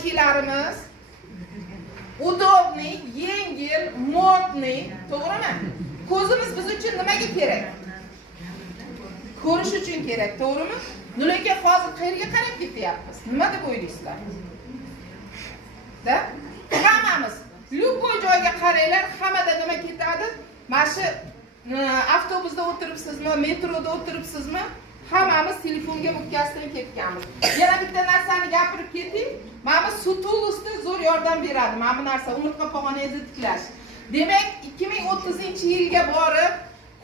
ochkilarimiz udobniy, yengil, modniy, to'g'rimi? Ko'zimiz biz uchun nimaga kerak? Ko'rish uchun kerak, to'g'rimi? Lekin hozir qayerga qarab ketyapmiz? Nima deb o'ylaysizlar? Da? Hammamiz любой joyga qaranglar, hammada nima ketadi? Mana shu avtobusda o'tiribsizmi, metroda o'tiribsizmi? Hammamiz telefonga mukkastirib ketganmiz. Yana bitta narsani gapirib keting. Mana bu sutul usti zo'r yordam beradi. Mana bu narsa umurtqa pog'onangizni tiklash. Demak, 2030-yilga borib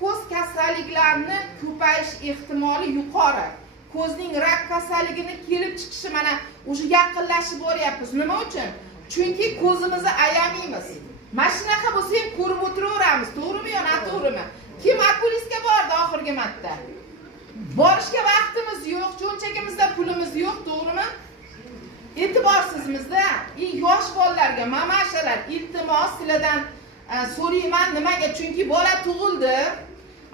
ko'z kasalliklarini ko'payish ehtimoli yuqori. Ko'zning rak kasalligini kelib chiqishi mana o'sha yaqinlashib boryapmiz. Nima uchun? Chunki ko'zimizni ayamaymiz. Mashinaga bo'lsa ham ko'rib o'tiraveramiz, to'g'rimi yo noto'g'rimi? Kim okulistga bordi oxirgi marta? Borishga vaqtimiz yo'q, cho'nchagimizda pulimiz yo'q, to'g'rimi? E'tiborsizmizda. Yosh bolalarga, mamashalar, iltimos sizlardan so'rayman, nimaga? Chunki bola tug'ildi.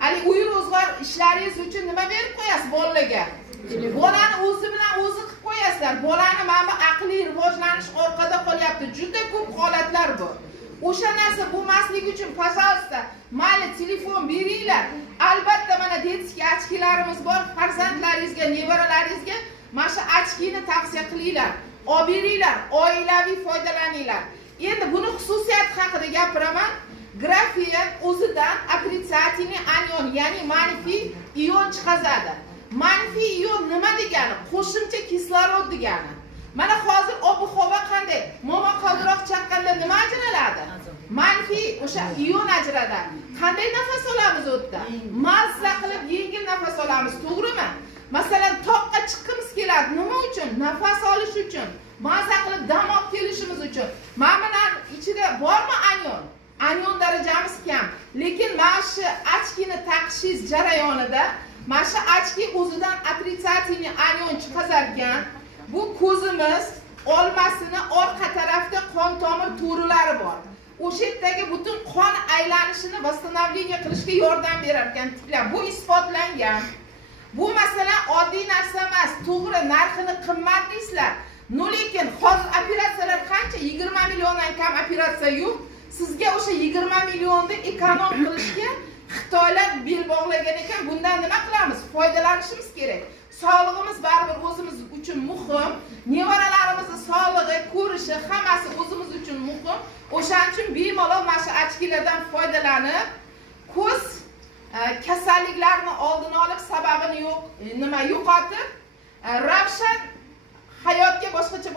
Ali uy ro'zg'or ishlaringiz uchun nima berib qo'yasiz bolalarga? Bolani o'zi bilan o'zi qilib qo'yasizlar. Bolani mana bu aqliy rivojlanish orqada qolyapti. Juda ko'p holatlar bor. O'sha narsa bo'lmasligi uchun, pожалуйста, mayli telefon beringlar. Albatta mana detskiy ochkilarimiz bor. Farzandlaringizga, nevaralaringizga mana shu ochkini tavsiya qilinglar. Olib beringlar, oilaviy foydalaninglar. Endi buni xususiyati haqida gapiraman. Grafiya o'zidan отрицательный anion, ya'ni manfiy ion chiqazadi. Manfiy ion nima degani? Qo'shimcha kislorod degani. Mana hozir ob-havo qanday? Momaqaldiroq chaqqanda nima ajraladi? Manfiy o'sha ion ajraladi. Qanday nafas olamiz o'tda? Mazza qilib yengil nafas olamiz, to'g'rimi? Masalan, toqqa chiqqimiz keladi. Nima uchun? Nafas olish uchun. Mazza qilib dam olib kelishimiz uchun. Mana bular ichida bormi anion? Anion darajamiz kam. Lekin mana shu ochkini taqishingiz jarayonida mana shu ochki o'zidan отрицательный anion chiqazar ekan. Bu ko'zimiz olmasini orqa tarafda qon tomir to'rilari bor. O'sha yerdagi butun qon aylanishini восстановление qilishga yordam berar ekan tiklar. Bu isbotlangan. Bu masalan oddiy narsa emas. To'g'ri, narxini qimmat deysizlar. Lekin hozir operatsiyalar qancha? 20 milliondan kam operatsiya yo'q. Sizga o'sha 20 millionni ekonom qilishga Xitoylar bel bog'lagan ekan. Bundan nima qilamiz? Foydalanishimiz kerak. Sog'lig'imiz baribir o'zimiz uchun muhim. Nevaralarimizning sog'lig'i, ko'rishi hammasi o'zimiz uchun muhim. O'shaning uchun bemalol mana shu ochkilardan foydalanib, ko'z kasalliklarini oldini olib, sababini yo'qotib, ravshan hayotga boshqacha